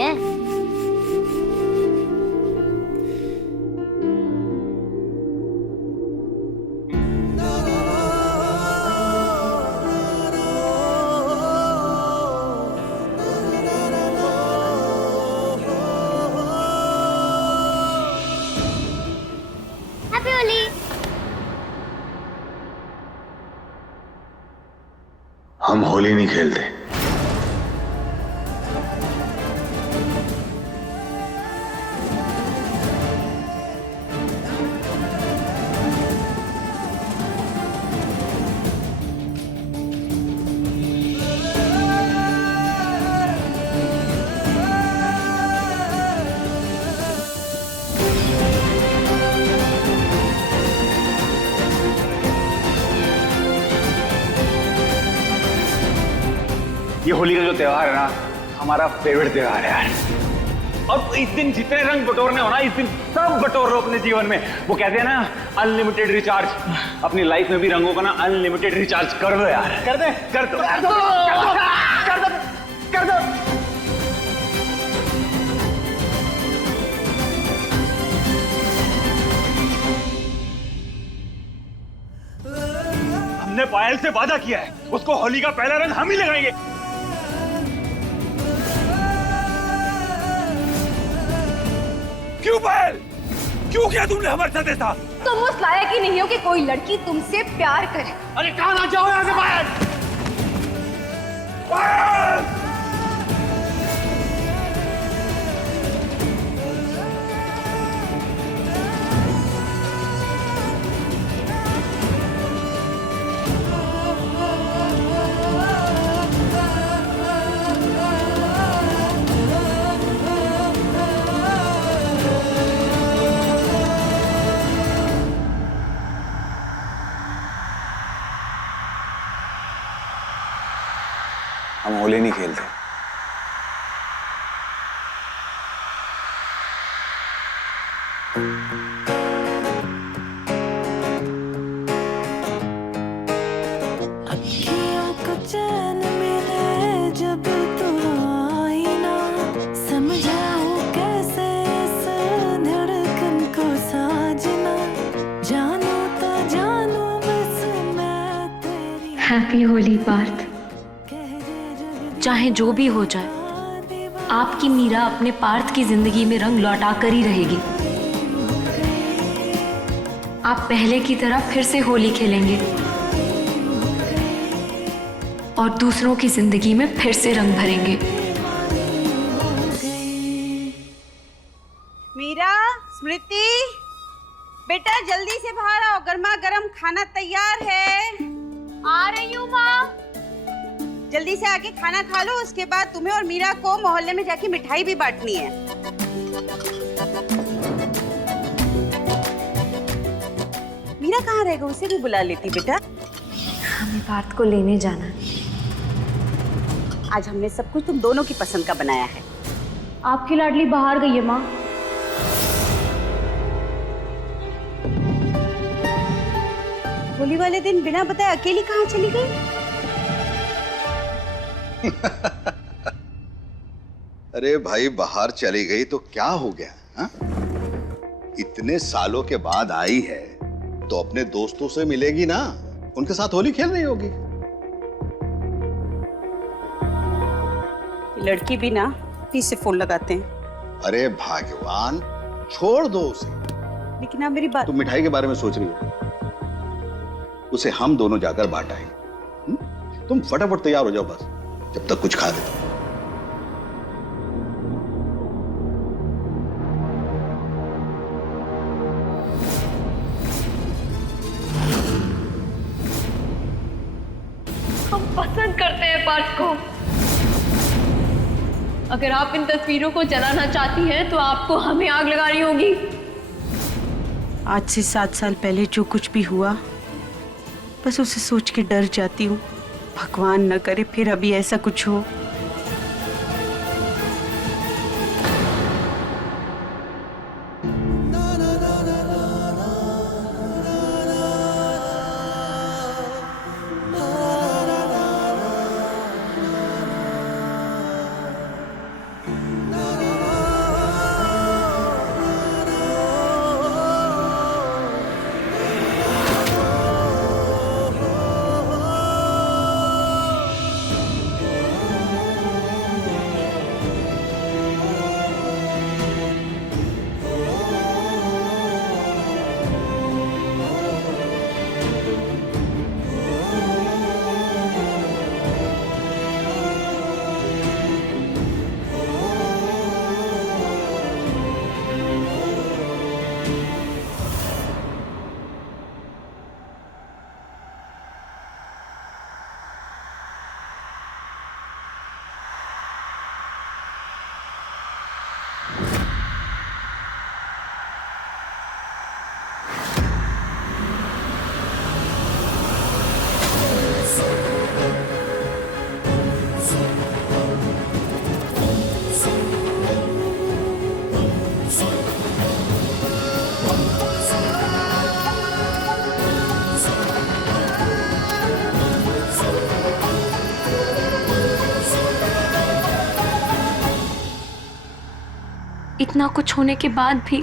है। हैप्पी होली। हम होली नहीं खेलते। ये होली का जो त्योहार है ना, हमारा फेवरेट त्योहार है यार। और इस दिन जितने रंग बटोरने हो ना, इस दिन सब बटोर लो अपने जीवन में। वो कहते हैं ना, अनलिमिटेड रिचार्ज। अपनी लाइफ में भी रंगों का ना अनलिमिटेड रिचार्ज कर दो यार। कर दे, कर दो, कर दो, कर दो, कर दो। हमने पायल से वादा किया है, उसको होली का पहला रंग हम ही लगाएंगे। क्यों पायल, क्यों किया तुमने हमारे साथ ऐसा? तुम उस लायक ही नहीं हो कि कोई लड़की तुमसे प्यार करे। अरे कहाँ ना जाओ यहाँ से पायल। पायल! हम होली नहीं खेलते। अखियों को चैन मिले जब तुम आई ना, समझाऊं कैसे इस धड़कन को साजना, जानू तो जानू बस मैं तेरी। हैप्पी होली पार्थ। चाहे जो भी हो जाए, आपकी मीरा अपने पार्थ की जिंदगी में रंग लौटा कर ही रहेगी। आप पहले की तरह फिर से होली खेलेंगे और दूसरों की जिंदगी में फिर से रंग भरेंगे। मीरा, स्मृति, बेटा जल्दी से बाहर आओ, गर्मा गर्म खाना तैयार है। आ रही हूँ माँ। जल्दी से आके खाना खा लो, उसके बाद तुम्हें और मीरा को मोहल्ले में जाके मिठाई भी बांटनी है। मीरा कहाँ रहेगा, उसे भी बुला लेती बेटा। हमें पार्थ को लेने जाना है। आज हमने सब कुछ तुम दोनों की पसंद का बनाया है। आपकी लाडली बाहर गई है माँ। होली वाले दिन बिना बताए अकेली कहाँ चली गई? अरे भाई, बाहर चली गई तो क्या हो गया हा? इतने सालों के बाद आई है तो अपने दोस्तों से मिलेगी ना, उनके साथ होली खेल रही होगी। लड़की भी ना पीछे से फोन लगाते हैं। अरे भगवान, छोड़ दो उसे। लेकिन आप मेरी बात। तुम मिठाई के बारे में सोच रही हो, उसे हम दोनों जाकर बांट आएंगे। तुम फटाफट तैयार हो जाओ बस, जब तक कुछ खा लेते। हम पसंद करते हैं पार्थ को। अगर आप इन तस्वीरों को जलाना चाहती हैं तो आपको हमें आग लगानी होगी। आज से 7 साल पहले जो कुछ भी हुआ, बस उसे सोच के डर जाती हूँ। भगवान न करे फिर अभी ऐसा कुछ हो। इतना कुछ होने के बाद भी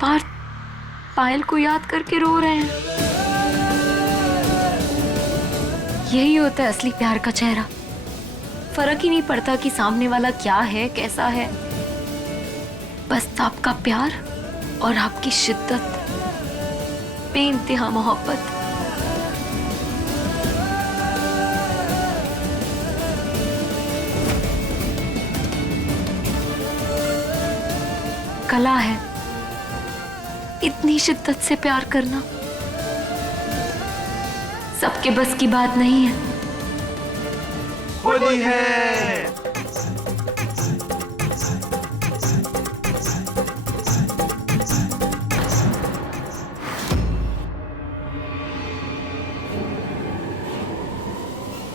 पार्थ पायल को याद करके रो रहे हैं। यही होता है असली प्यार का चेहरा। फर्क ही नहीं पड़ता कि सामने वाला क्या है, कैसा है, बस आपका प्यार और आपकी शिद्दत, बेइंतहा मोहब्बत। कला है इतनी शिद्दत से प्यार करना, सबके बस की बात नहीं है। होली है।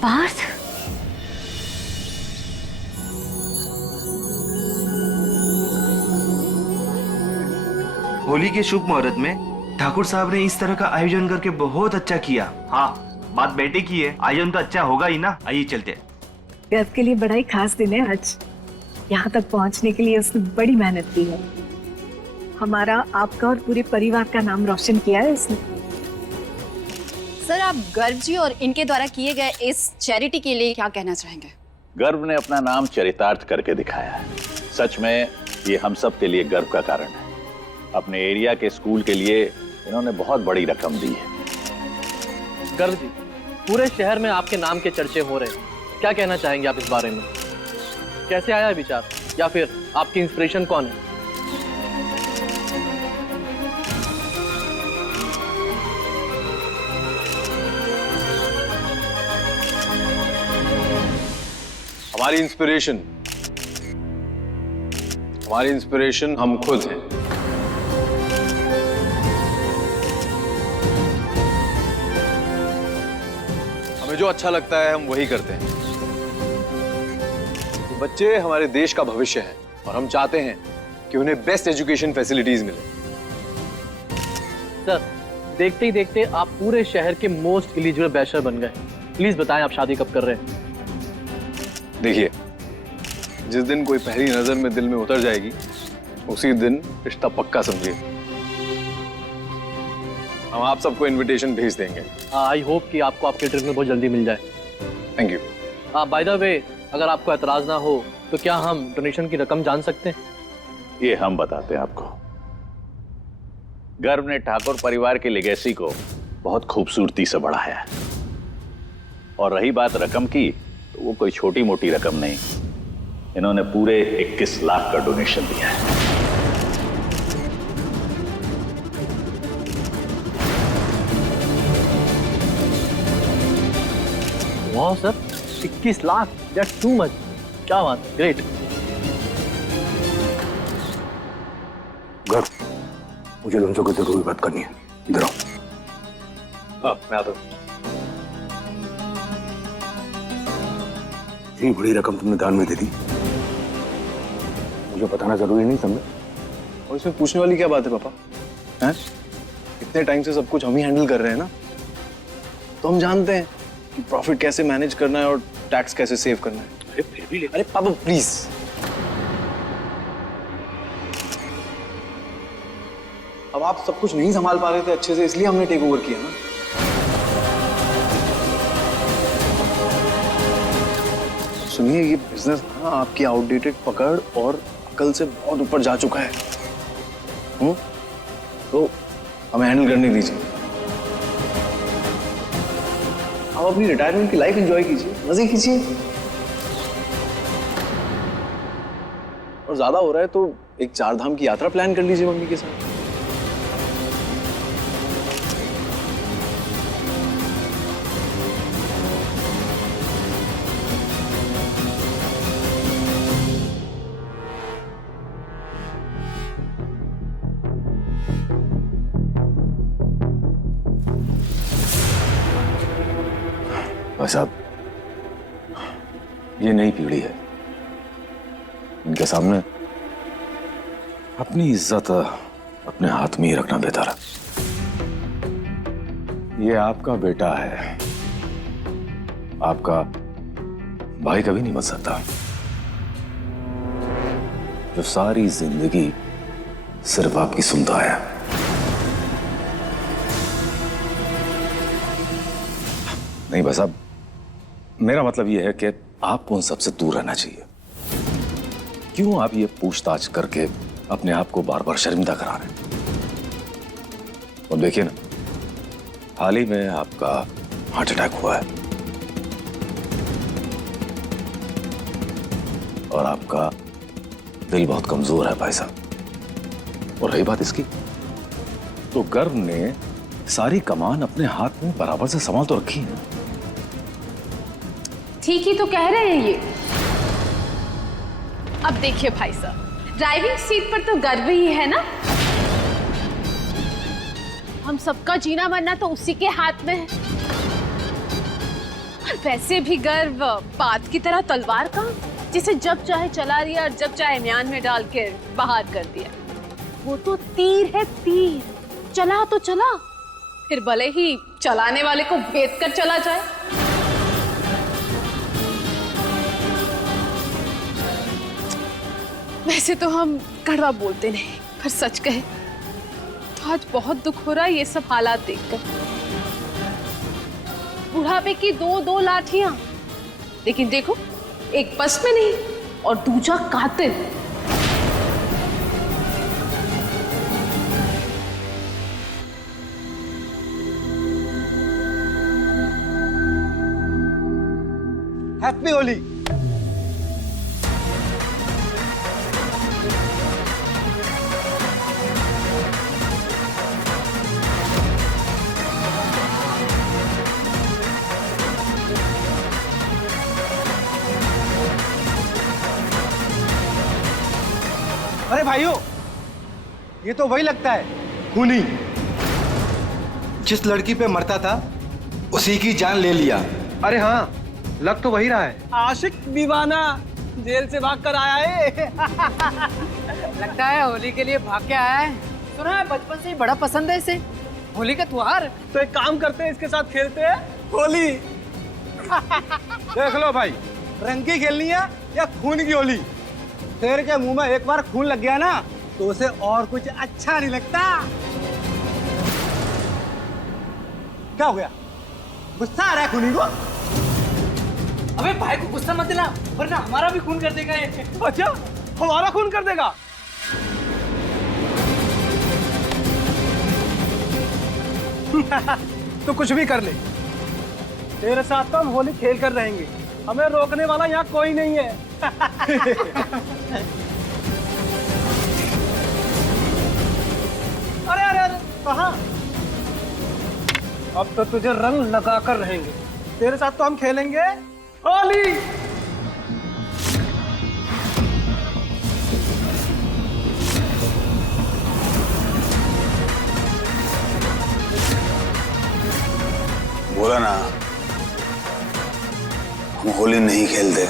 पार्थ, होली के शुभ मुहूर्त में ठाकुर साहब ने इस तरह का आयोजन करके बहुत अच्छा किया। हाँ, बात बेटे की है, आयोजन तो अच्छा होगा ही ना। आइए चलते। गर्व के लिए बड़ा ही खास दिन है आज। यहाँ तक पहुँचने के लिए उसने बड़ी मेहनत की है। हमारा, आपका और पूरे परिवार का नाम रोशन किया है इसने। सर, आप गर्व जी और इनके द्वारा किए गए इस चैरिटी के लिए क्या कहना चाहेंगे? गर्व ने अपना नाम चरितार्थ करके दिखाया है। सच में ये हम सब के लिए गर्व का कारण है। अपने एरिया के स्कूल के लिए इन्होंने बहुत बड़ी रकम दी है। गर्व जी, पूरे शहर में आपके नाम के चर्चे हो रहे हैं, क्या कहना चाहेंगे आप इस बारे में? कैसे आया विचार, या फिर आपकी इंस्पिरेशन कौन है? हमारी इंस्पिरेशन हम खुद हैं। हमें जो अच्छा लगता है हम वही करते हैं। बच्चे हमारे देश का भविष्य है और हम चाहते हैं कि उन्हें बेस्ट एजुकेशन फैसिलिटीज मिले। सर, देखते ही देखते आप पूरे शहर के मोस्ट एलिजिबल बैचलर बन गए। प्लीज बताएं आप शादी कब कर रहे हैं? देखिए, जिस दिन कोई पहली नजर में दिल में उतर जाएगी उसी दिन रिश्ता पक्का समझिए। हम आप सबको इनविटेशन भेज देंगे। आई होप कि आपको आपके ट्रिप में बहुत जल्दी मिल जाए। Thank you. By the way, अगर आपको एतराज ना हो तो क्या हम डोनेशन की रकम जान सकते हैं? ये हम बताते हैं आपको। गर्व ने ठाकुर परिवार की लेगेसी को बहुत खूबसूरती से बढ़ाया है। और रही बात रकम की, तो वो कोई छोटी मोटी रकम नहीं। इन्होंने पूरे 21 लाख का डोनेशन दिया है। वाह sir, 21 lakh, that's too much. क्या बात, ग्रेट। गर्व, मुझे तुमसे कुछ जरूरी बात करनी है। इधर आओ। हाँ, मैं आता हूँ। इतनी बड़ी रकम तुमने दान में दे दी, मुझे बताना जरूरी नहीं समझे? और इसमें पूछने वाली क्या बात है पापा? हैं? इतने टाइम से सब कुछ हम ही हैंडल कर रहे हैं ना, तो हम जानते हैं कि प्रॉफिट कैसे मैनेज करना है और टैक्स कैसे सेव करना है। अरे फिर भी अरे पापा प्लीज, अब आप सब कुछ नहीं संभाल पा रहे थे अच्छे से, इसलिए हमने टेक ओवर किया ना। सुनिए, ये बिजनेस ना आपकी आउटडेटेड पकड़ और अकल से बहुत ऊपर जा चुका है। तो हमें हैंडल करने दीजिए। आप अपनी रिटायरमेंट की लाइफ एंजॉय कीजिए, मजे कीजिए। और ज्यादा हो रहा है तो एक 4 धाम की यात्रा प्लान कर लीजिए मम्मी के साथ। भाई साहब, ये नई पीढ़ी है, इनके सामने अपनी इज्जत अपने हाथ में ही रखना बेहतर है। ये आपका बेटा है, आपका भाई कभी नहीं बन सकता। जो सारी जिंदगी सिर्फ आपकी सुनता आया। नहीं बस अब मेरा मतलब यह है कि आपको उन सबसे दूर रहना चाहिए। क्यों आप ये पूछताछ करके अपने आप को बार बार शर्मिंदा करा रहे हैं? और देखिए ना, हाल ही में आपका हार्ट अटैक हुआ है और आपका दिल बहुत कमजोर है भाई साहब। और रही बात इसकी, तो गर्व ने सारी कमान अपने हाथ में बराबर से संभाल तो रखी है। ठीक ही तो कह रहे हैं ये। अब देखिए भाई साहब, ड्राइविंग सीट पर तो गर्व ही है ना। हम सबका जीना मरना तो उसी के हाथ में है। और वैसे भी गर्व बात की तरह तलवार का, जिसे जब चाहे चला दिया और जब चाहे म्यान में डाल के बाहर कर दिया। वो तो तीर है, तीर चला तो चला, फिर भले ही चलाने वाले को बेच कर चला जाए। वैसे तो हम कड़वा बोलते नहीं, पर सच कहे तो आज बहुत दुख हो रहा है ये सब हालात देखकर। बुढ़ापे की दो लाठियां, लेकिन देखो एक बस में नहीं और दूसरा कातिल। हैप्पी होली। अरे भाइयों, ये तो वही लगता है, खूनी। जिस लड़की पे मरता था उसी की जान ले लिया। अरे हाँ, लग तो वही रहा है। आशिक दीवाना जेल से भाग कर आया है। लगता है होली के लिए भाग के आया है। सुना है बचपन से ही बड़ा पसंद है इसे होली का त्योहार। तो एक काम करते हैं, इसके साथ खेलते हैं होली। देख लो भाई, रंग की खेलनी है या खून की होली। शेर के मुंह में एक बार खून लग गया ना तो उसे और कुछ अच्छा नहीं लगता। क्या हो गया, गुस्सा आ रहा है खूनी को? अबे भाई को गुस्सा मत दिला, वरना हमारा भी खून कर देगा ये। अच्छा, हमारा खून कर देगा? तो कुछ भी कर ले, तेरे साथ तो हम होली खेल कर रहेंगे। हमें रोकने वाला यहाँ कोई नहीं है। अरे अरे अरे, कहाँ? अब तो तुझे रंग लगा कर रहेंगे। तेरे साथ तो हम खेलेंगे होली। बोला ना, हम होली नहीं खेलते।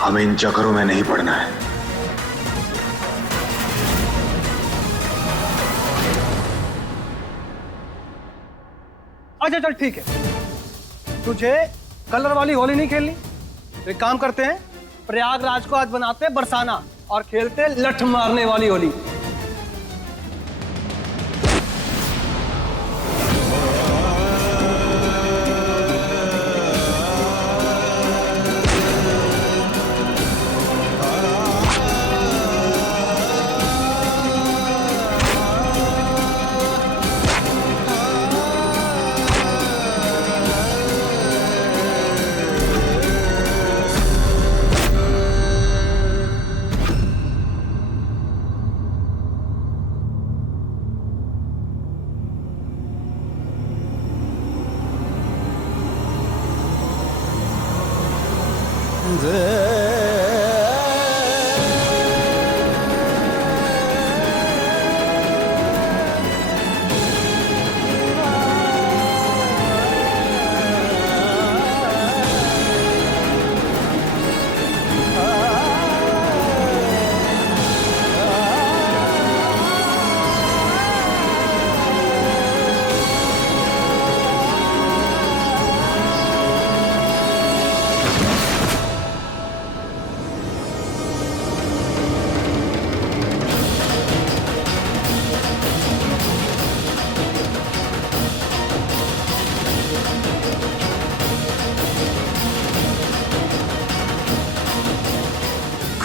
हमें इन चक्करों में नहीं पड़ना है। अच्छा चल ठीक है, तुझे कलर वाली होली नहीं खेलनी तो एक काम करते हैं, प्रयागराज को आज बनाते हैं बरसाना और खेलते हैं लठ मारने वाली होली।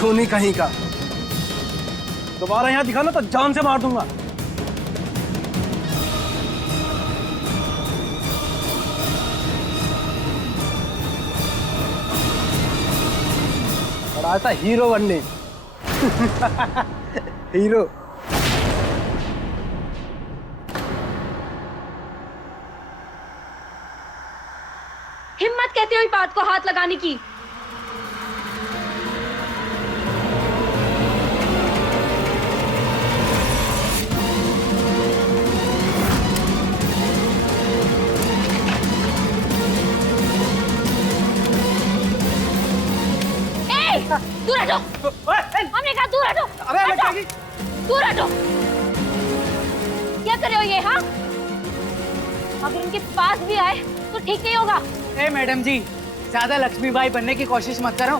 खूनी कहीं का। दोबारा यहाँ दिखा ना तो जान से मार दूंगा। बड़ा था हीरो बनने। हीरो। हिम्मत कहते हुई बात को हाथ लगाने की। दूर हटो। हमने कहा दूर हटो। अरे हटो। दूर हटो। क्या कर रहे हो ये? हाँ, अगर उनके पास भी आए तो ठीक नहीं होगा। ए मैडम जी, ज्यादा लक्ष्मीबाई बनने की कोशिश मत करो,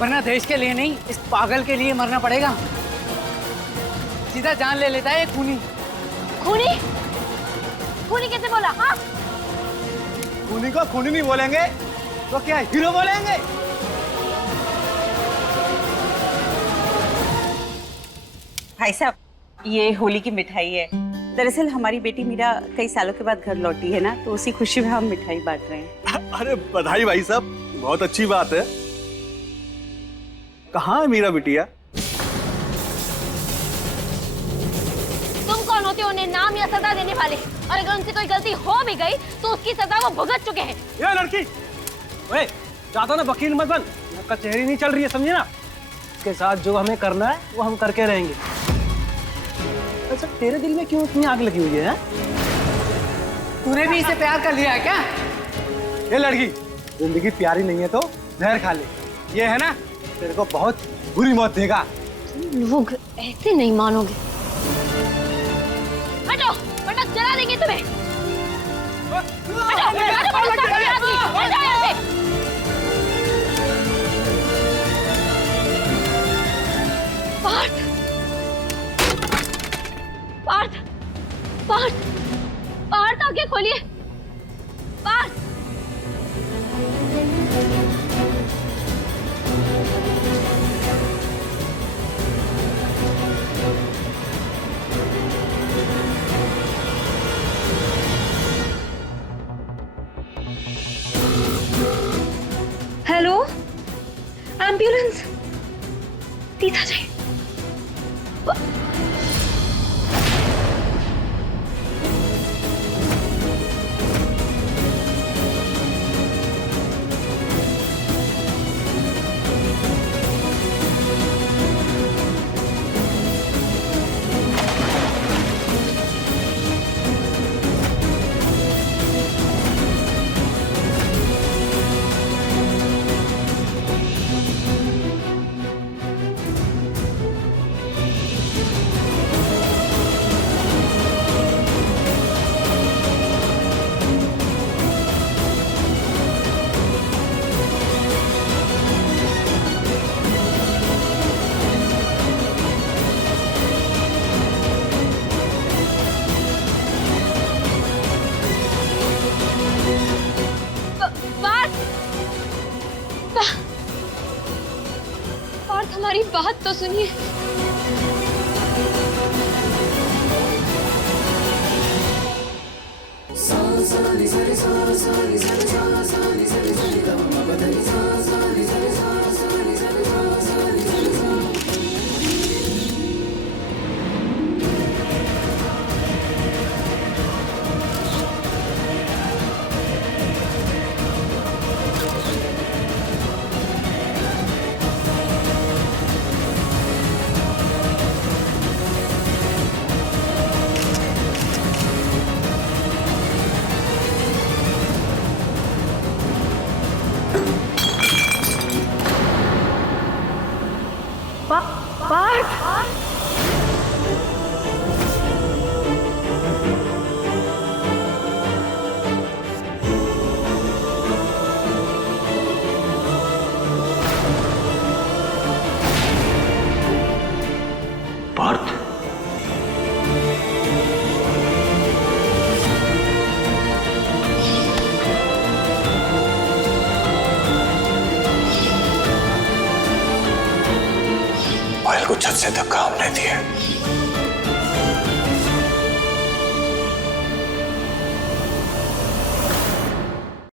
वरना देश के लिए नहीं, इस पागल के लिए मरना पड़ेगा। सीधा जान ले लेता है ये खूनी। खूनी? खूनी कैसे बोला? हाँ, खूनी को खूनी नहीं बोलेंगे तो क्या हीरो बोलेंगे? भाई साहब, ये होली की मिठाई है। दरअसल हमारी बेटी मीरा कई सालों के बाद घर लौटी है ना, तो उसी खुशी में हम मिठाई बांट रहे हैं। अरे बधाई भाई साहब, बहुत अच्छी बात है। कहाँ है मीरा बिटिया? तुम कौन होते हो उन्हें नाम या सजा देने वाले? और अगर उनसे कोई गलती हो भी गई तो उसकी सजा वो भुगत चुके हैं। ये लड़की, ओए, ज्यादा ना वकील मत बन, कचहरी नहीं चल रही है, समझे ना? इसके साथ जो हमें करना है वो हम करके रहेंगे। अच्छा, तेरे दिल में क्यों इतनी आग लगी हुई है? तूने भी इसे प्यार कर लिया है क्या? ये लड़की, जिंदगी प्यारी नहीं है तो जहर खा ले। ये है ना, तेरे को बहुत बुरी मौत देगा। लोग ऐसे नहीं मानोगे। हटो, वरना जला देंगे तुम्हें। हटो, हटो यहाँ से। पार्थ, पार्थ, पार्थ, पार्थ, आंखें खोलिए। Parth, hello, ambulance. दीदा जी, हमारी बात तो सुनिए। इज्जत से धक्का हमने दिया।